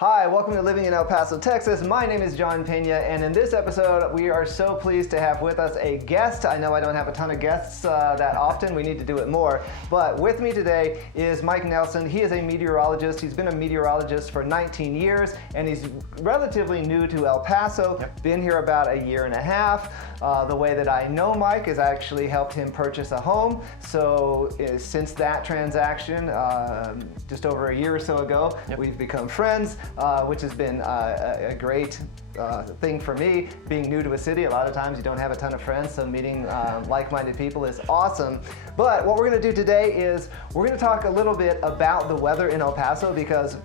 Hi, welcome to Living in El Paso, Texas. My name is John Pena, and in this episode, we are so pleased to have with us a guest. I know I don't have a ton of guests that often. We need to do it more. But with me today is Mike Nelson. He is a meteorologist. He's been a meteorologist for 19 years, and he's relatively new to El Paso. Yep. Been here about a year and a half. The way that I know Mike is I actually helped him purchase a home. So since that transaction, just over a year or so ago, Yep. we've become friends. Which has been a great thing for me. Being new to a city, a lot of times you don't have a ton of friends, so meeting like-minded people is awesome. But what we're going to do today is we're going to talk a little bit about the weather in El Paso, because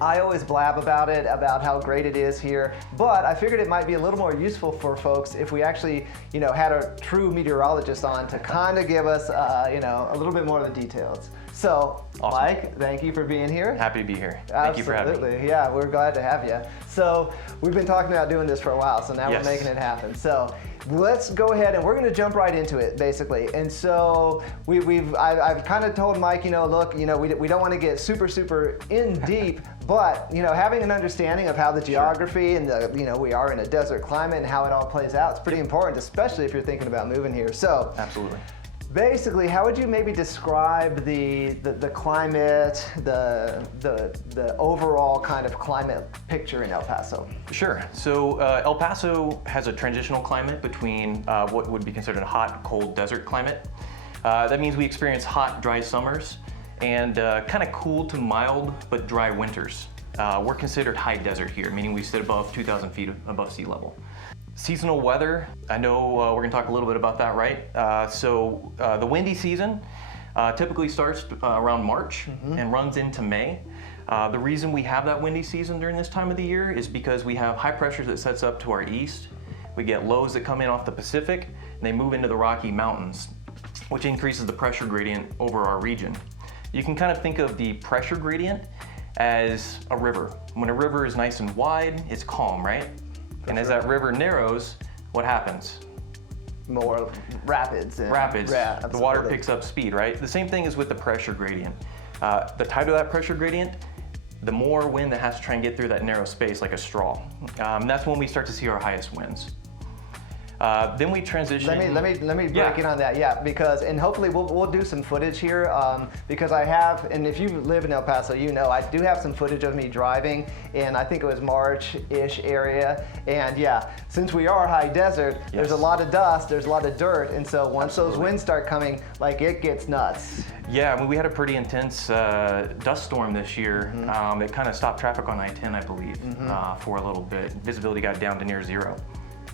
I always blab about it, about how great it is here, but I figured it might be a little more useful for folks if we actually, had a true meteorologist on to kind of give us, a little bit more of the details. So, Awesome. Mike, thank you for being here. Happy to be here. Thank you for having me. Absolutely, yeah, we're glad to have you. So, we've been talking about doing this for a while, so now Yes. we're making it happen. So, let's go ahead and we're going to jump right into it, basically. And so, I've kind of told Mike, look, we don't want to get super in deep, but having an understanding of how the geography and we are in a desert climate and how it all plays out, it's pretty important, especially if you're thinking about moving here. So, Absolutely. basically, how would you maybe describe the climate, the overall kind of climate picture in El Paso? Sure. So El Paso has a transitional climate between what would be considered a hot, cold desert climate. That means we experience hot, dry summers and kind of cool to mild but dry winters. We're considered high desert here, meaning we sit above 2,000 feet above sea level. Seasonal weather, I know we're going to talk a little bit about that, right? So the windy season typically starts around March and runs into May. The reason we have that windy season during this time of the year is because we have high pressure that sets up to our east. We get lows that come in off the Pacific, and they move into the Rocky Mountains, which increases the pressure gradient over our region. You can kind of think of the pressure gradient as a river. When a river is nice and wide, it's calm, right? And as that river narrows, what happens? More rapids. Rapids. Yeah, the water absolutely. picks up speed, right? The same thing is with the pressure gradient. The tighter that pressure gradient, the more wind that has to try and get through that narrow space like a straw. That's when we start to see our highest winds. Then we transition. Let me break in on that, yeah, because, and hopefully we'll do some footage here, because I have, and if you live in El Paso, I do have some footage of me driving, and I think it was March-ish area, and yeah, since we are high desert, there's a lot of dust, there's a lot of dirt, and so once those winds start coming, like, it gets nuts. Yeah, I mean, we had a pretty intense dust storm this year. It kind of stopped traffic on I-10, I believe, for a little bit. Visibility got down to near zero.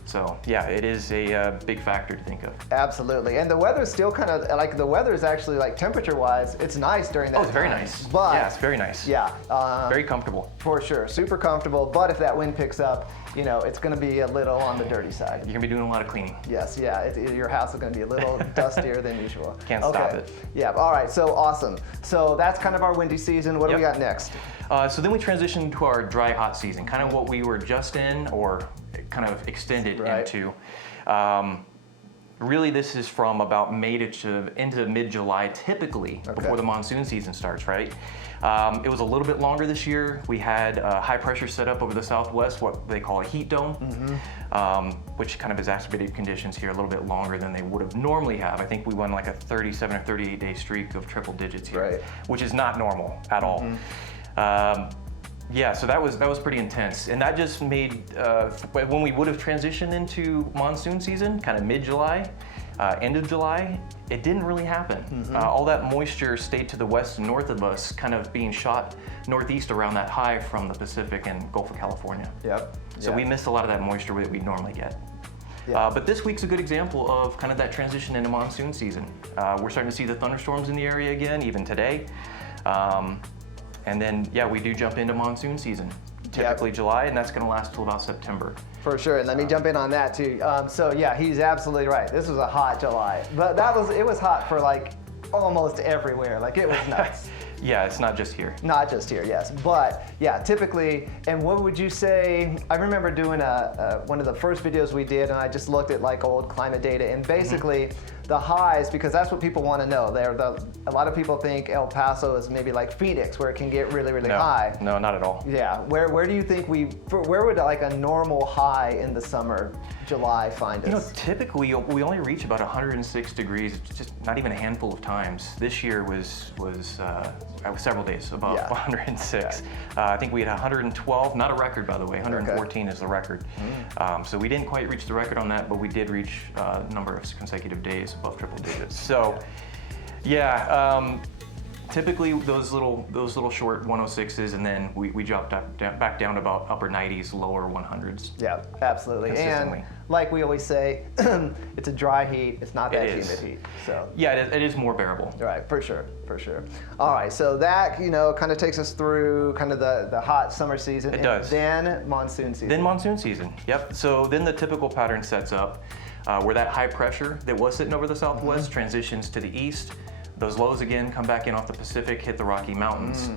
So yeah, it is a big factor to think of. Absolutely, and the weather's still kind of, like, the weather is actually, like, temperature-wise, it's nice during that time. Oh, it's very nice. But, yeah, it's very nice. Yeah. Very comfortable. For sure, super comfortable, but if that wind picks up, it's gonna be a little on the dirty side. You're gonna be doing a lot of cleaning. Yes, yeah, your house is gonna be a little dustier than usual. Can't stop it. Yeah, all right, so awesome. So that's kind of our windy season. What do we got next? So then we transition to our dry hot season, kind of what we were just in or kind of extended into. Really, this is from about May to into mid-July, typically, before the monsoon season starts, right? It was a little bit longer this year. We had high pressure set up over the southwest, what they call a heat dome, which kind of exacerbated conditions here a little bit longer than they would have normally have. I think we won like a 37 or 38 day streak of triple digits here, which is not normal at all. Yeah, so that was pretty intense, and that just made when we would have transitioned into monsoon season, kind of mid-July, end of July, it didn't really happen. All that moisture stayed to the west and north of us, kind of being shot northeast around that high from the Pacific and Gulf of California. So we missed a lot of that moisture that we'd normally get. But this week's a good example of kind of that transition into monsoon season. We're starting to see the thunderstorms in the area again, even today. And then, yeah, we do jump into monsoon season, typically July, and that's going to last till about September. For sure, and let me jump in on that too. So yeah, he's absolutely right. This was a hot July, but it was hot for like almost everywhere. Like, it was nuts. Yeah, it's not just here. Not just here, yes. But yeah, typically, and what would you say, I remember doing one of the first videos we did, and I just looked at like old climate data, and basically the highs, because that's what people want to know. A lot of people think El Paso is maybe like Phoenix, where it can get really, really high. No, not at all. Yeah, where do you think where would like a normal high in the summer, July, find us? You know, typically we only reach about 106 degrees, just not even a handful of times. This year was several days above 106. I think we had 112, not a record by the way, 114 is the record. So we didn't quite reach the record on that, but we did reach a number of consecutive days above triple digits. So yeah, typically those little short 106s, and then we dropped back down to about upper 90s, lower 100s. Yeah, absolutely. And like we always say, it's a dry heat. It's not that humid heat. So yeah, it is more bearable. Right, for sure. All right, so that kind of takes us through kind of the hot summer season. It does. Then monsoon season. Then monsoon season. Yep. So then the typical pattern sets up, where that high pressure that was sitting over the southwest transitions to the east. Those lows again come back in off the Pacific, hit the Rocky Mountains.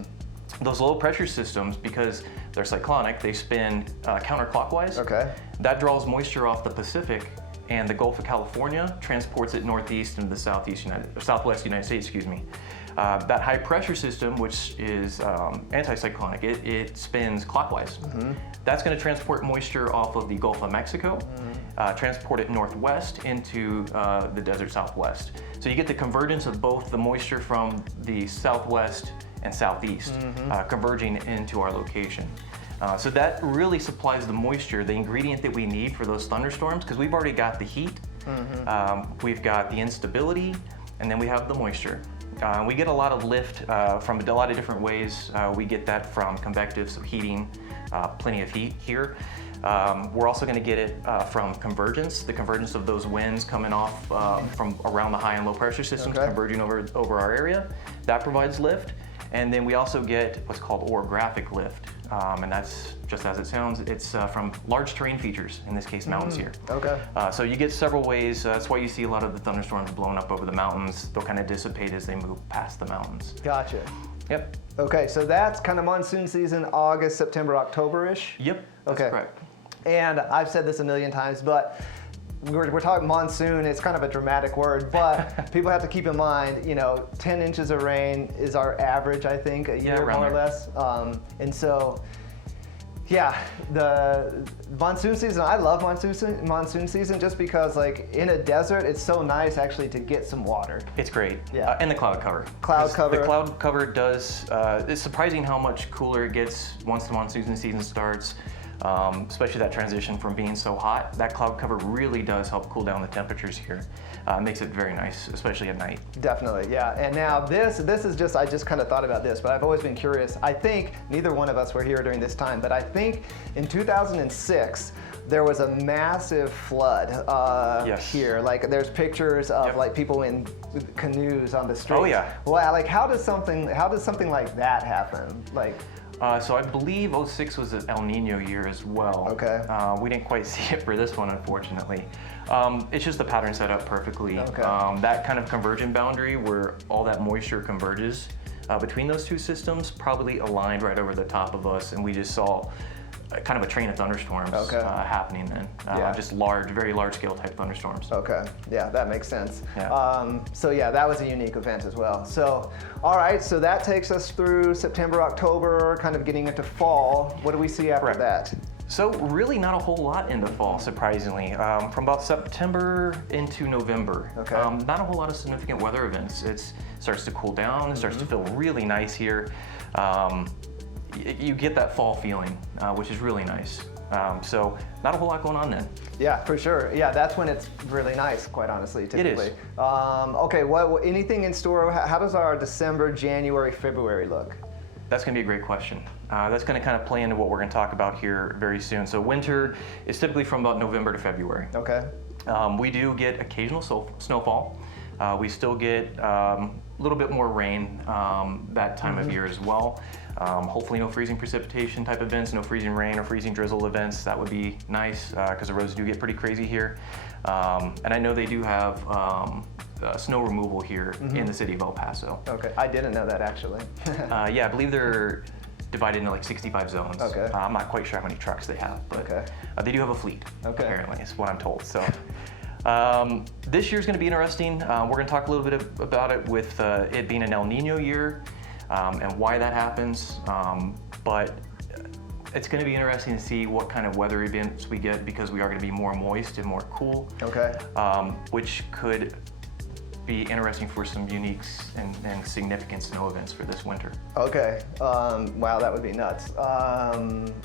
Those low pressure systems, because they're cyclonic, they spin counterclockwise. Okay. That draws moisture off the Pacific, and the Gulf of California transports it northeast into the southwest United States, excuse me. That high pressure system, which is anticyclonic, it spins clockwise. That's going to transport moisture off of the Gulf of Mexico, transport it northwest into the desert southwest. So you get the convergence of both the moisture from the southwest and southeast converging into our location. So that really supplies the moisture, the ingredient that we need for those thunderstorms, because we've already got the heat, we've got the instability, and then we have the moisture. We get a lot of lift from a lot of different ways. We get that from convective, so heating, plenty of heat here. We're also going to get it from convergence, the convergence of those winds coming off from around the high and low pressure systems converging over our area. That provides lift. And then we also get what's called orographic lift. And that's just as it sounds, it's from large terrain features, in this case mountains here. Okay. So you get several ways. That's why you see a lot of the thunderstorms blowing up over the mountains. They'll kind of dissipate as they move past the mountains. Gotcha. Yep. Okay, so that's kind of monsoon season, August, September, October-ish? Yep, that's correct. And I've said this a million times, but we're talking monsoon, it's kind of a dramatic word, but people have to keep in mind, 10 inches of rain is our average, I think, a year, more or less. And so, yeah, the monsoon season, I love monsoon season just because, like, in a desert, it's so nice actually to get some water. It's great. Yeah. And the cloud cover. The cloud cover does, it's surprising how much cooler it gets once the monsoon season starts. Especially that transition from being so hot. That cloud cover really does help cool down the temperatures here. Makes it very nice, especially at night. Definitely, yeah. And now this is just, I just kind of thought about this, but I've always been curious. I think neither one of us were here during this time, but I think in 2006, there was a massive flood here. Like there's pictures of like people in canoes on the street. Oh yeah. Well, like how does something like that happen? Like. So I believe 06 was an El Nino year as well. Okay. We didn't quite see it for this one, unfortunately. It's just the pattern set up perfectly. Okay. That kind of convergent boundary where all that moisture converges between those two systems probably aligned right over the top of us, and we just saw kind of a train of thunderstorms happening then. Just very large scale type thunderstorms. Okay, yeah, that makes sense. Yeah. So yeah, that was a unique event as well. So, all right, so that takes us through September, October, kind of getting into fall. What do we see after that? So really not a whole lot in the fall, surprisingly. From about September into November, not a whole lot of significant weather events. It starts to cool down, it starts to feel really nice here. You get that fall feeling, which is really nice. So not a whole lot going on then. Yeah, for sure. Yeah, that's when it's really nice, quite honestly, typically. It is. Okay, anything in store? How does our December, January, February look? That's going to be a great question. That's going to kind of play into what we're going to talk about here very soon. So winter is typically from about November to February. Okay. We do get occasional snowfall. We still get a little bit more rain that time of year as well. Hopefully no freezing precipitation type events, no freezing rain or freezing drizzle events. That would be nice because the roads do get pretty crazy here. And I know they do have snow removal here in the city of El Paso. Okay, I didn't know that actually. Yeah, I believe they're divided into like 65 zones. Okay. I'm not quite sure how many trucks they have, but Okay. they do have a fleet, Okay. apparently, is what I'm told. So this year's going to be interesting. We're going to talk a little bit about it with it being an El Nino year and why that happens. But it's going to be interesting to see what kind of weather events we get because we are going to be more moist and more cool. Okay. Which could be interesting for some unique and significant snow events for this winter. Okay. Wow, that would be nuts. I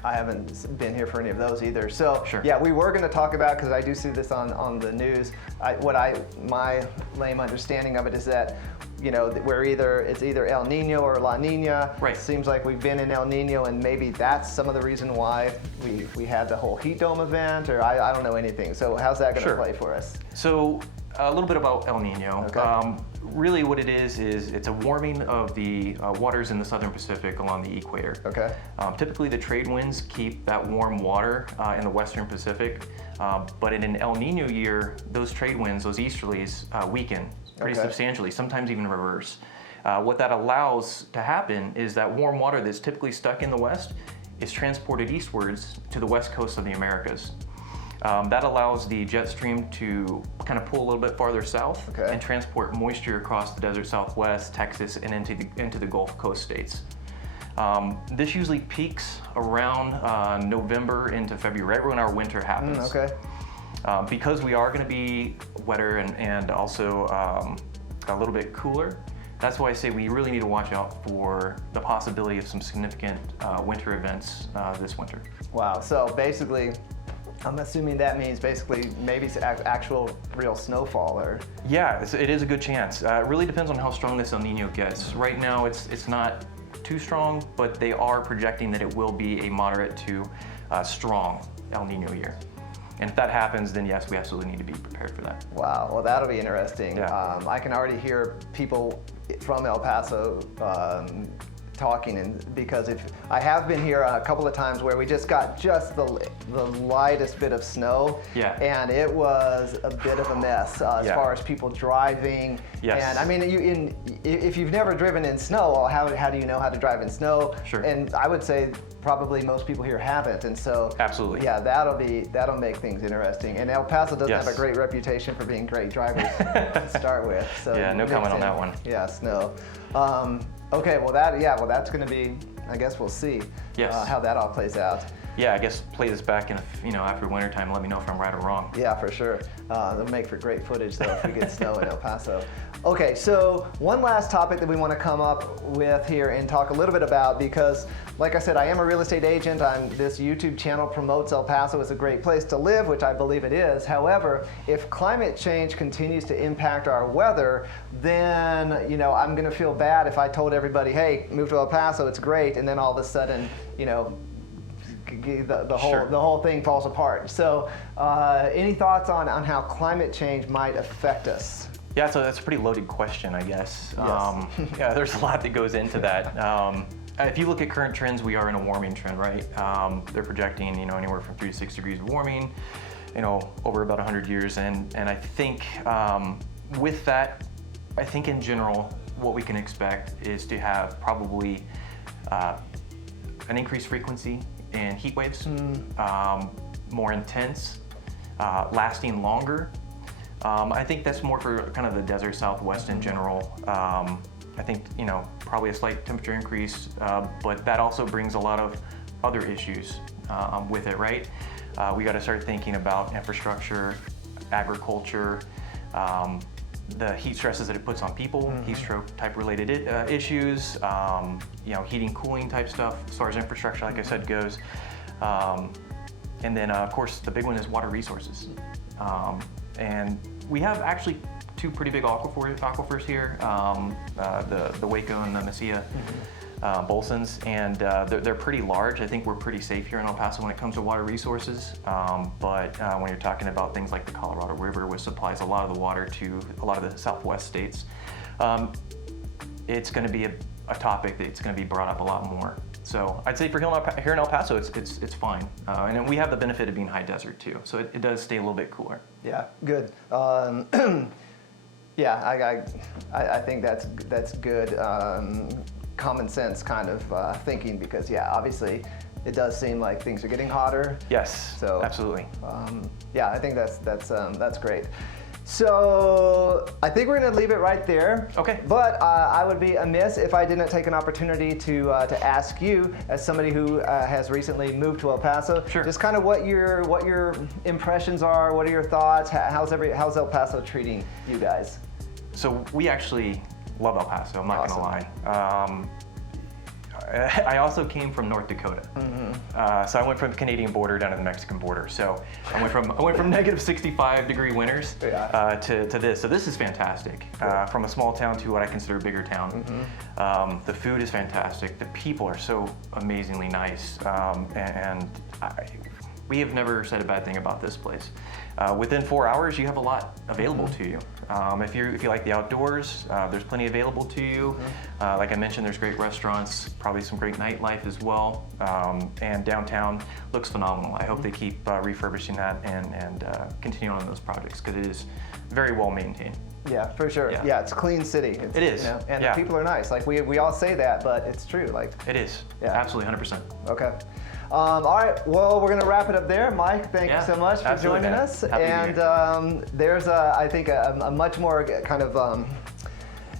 haven't been here for any of those either. So Sure. yeah, we were going to talk about, because I do see this on the news. My lame understanding of it is that, you know, it's either El Nino or La Nina. Right. Seems like we've been in El Nino, and maybe that's some of the reason why we had the whole heat dome event, or I don't know anything. So how's that going to Sure. play for us? So a little bit about El Nino. Okay. Really what it is it's a warming of the waters in the southern Pacific along the equator. Okay. Typically the trade winds keep that warm water in the western Pacific, but in an El Nino year, those trade winds, those easterlies, weaken pretty Okay. substantially, sometimes even reverse. What that allows to happen is that warm water that's typically stuck in the west is transported eastwards to the west coast of the Americas. That allows the jet stream to kind of pull a little bit farther south Okay. and transport moisture across the desert Southwest, Texas, and into the Gulf Coast states. This usually peaks around November into February, right when our winter happens. Okay. Because we are going to be wetter and also a little bit cooler, that's why I say we really need to watch out for the possibility of some significant winter events this winter. Wow. So basically, I'm assuming that means basically maybe it's actual real snowfall, or Yeah, it is a good chance. It really depends on how strong this El Nino gets. Right now, it's not too strong, but they are projecting that it will be a moderate to strong El Nino year. And if that happens, then yes, we absolutely need to be prepared for that. wow. Well, that'll be interesting. Yeah. I can already hear people from El Paso talking, and because if I have been here a couple of times where we just got the lightest bit of snow, Yeah. and it was a bit of a mess as Yeah. far as people driving. Yes. And I mean, if you've never driven in snow, how do you know how to drive in snow? Sure. And I would say probably most people here haven't, and so Absolutely. yeah, that'll make things interesting. And El Paso doesn't Yes. have a great reputation for being great drivers to start with. So Yeah, no comment on mix in- that one. Yeah, snow. Okay, well that's going to be. I guess we'll see Yes. how that all plays out. Yeah, I guess play this back in, after winter time. Let me know if I'm right or wrong. Yeah, for sure. It'll make for great footage though if we get snow in El Paso. Okay, so one last topic that we want to come up with here and talk a little bit about, because like I said, I am a real estate agent. This YouTube channel promotes El Paso as a great place to live, which I believe it is. However, if climate change continues to impact our weather, then I'm going to feel bad if I told everybody, hey, move to El Paso, it's great, and then all of a sudden, the whole thing falls apart. So, any thoughts on how climate change might affect us? Yeah, so that's a pretty loaded question, I guess. Yes. Yeah, there's a lot that goes into that. If you look at current trends, we are in a warming trend, right? They're projecting, anywhere from 3 to 6 degrees of warming, over about 100 years. And I think with that, I think in general, what we can expect is to have probably an increased frequency in heat waves, more intense, lasting longer. I think that's more for kind of the desert Southwest in general. I think, probably a slight temperature increase, but that also brings a lot of other issues with it, right? We got to start thinking about infrastructure, agriculture, the heat stresses that it puts on people, heat stroke type related issues, heating, cooling type stuff as far as infrastructure, like I said, goes. And then, of course, the big one is water resources. And we have actually 2 pretty big aquifers here, the Waco and the Mesilla Bolsons, and they're pretty large. I think we're pretty safe here in El Paso when it comes to water resources. But when you're talking about things like the Colorado River, which supplies a lot of the water to a lot of the Southwest states, it's going to be a topic that's going to be brought up a lot more. So I'd say for here in El Paso, it's fine. And then we have the benefit of being high desert too, so it does stay a little bit cooler. Yeah, good. Yeah, I think that's good common sense kind of thinking, because yeah, obviously it does seem like things are getting hotter. Yes, So absolutely. Yeah, I think that's great. So I think we're going to leave it right there. Okay. But I would be amiss if I didn't take an opportunity to ask you, as somebody who has recently moved to El Paso, Sure. just kind of what your impressions are. What are your thoughts? How's El Paso treating you guys? So we actually love El Paso, I'm not Awesome. gonna lie. I also came from North Dakota. So I went from the Canadian border down to the Mexican border. So I went from negative 65-degree winters to this. So this is fantastic. From a small town to what I consider a bigger town. The food is fantastic. The people are so amazingly nice. We have never said a bad thing about this place. Within 4 hours, you have a lot available to you. If you like the outdoors, there's plenty available to you. Like I mentioned, there's great restaurants, probably some great nightlife as well. And downtown looks phenomenal. I hope they keep refurbishing that and continue on those projects, because it is very well maintained. Yeah, for sure. Yeah. Yeah, it's a clean city. It is. You know, and Yeah. the people are nice. Like we all say that, but it's true. Like It is. Yeah. Absolutely, 100%. okay. All right. Well, we're gonna wrap it up there, Mike. Thank you so much for absolutely, joining man. us. Happy to be And there's I think a much more kind of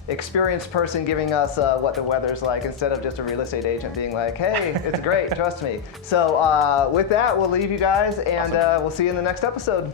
experienced person giving us what the weather's like, instead of just a real estate agent being like, "Hey, it's great, trust me." So with that, we'll leave you guys, and Awesome. we'll see you in the next episode.